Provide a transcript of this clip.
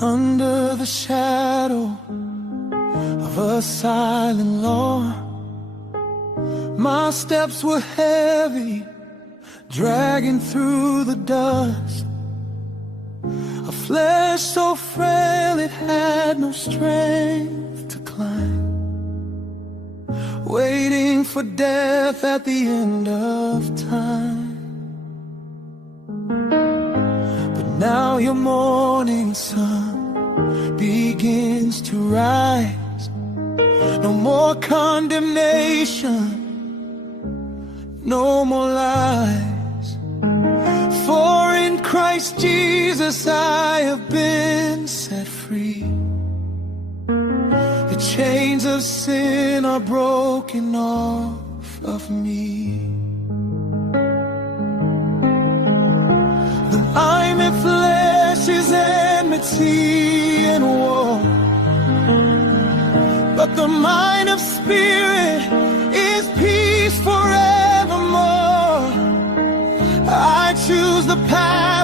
under the shadow of a silent law. My steps were heavy, dragging through the dust. A flesh so frail it had no strength to climb, waiting for death at the end of time. But now your morning sun begins to rise. No more condemnation, no more lies. For in Christ Jesus I have been set free. The chains of sin are broken off of me. The mind and flesh is enmity and war, but the mind of spirit is peace forevermore. I choose the path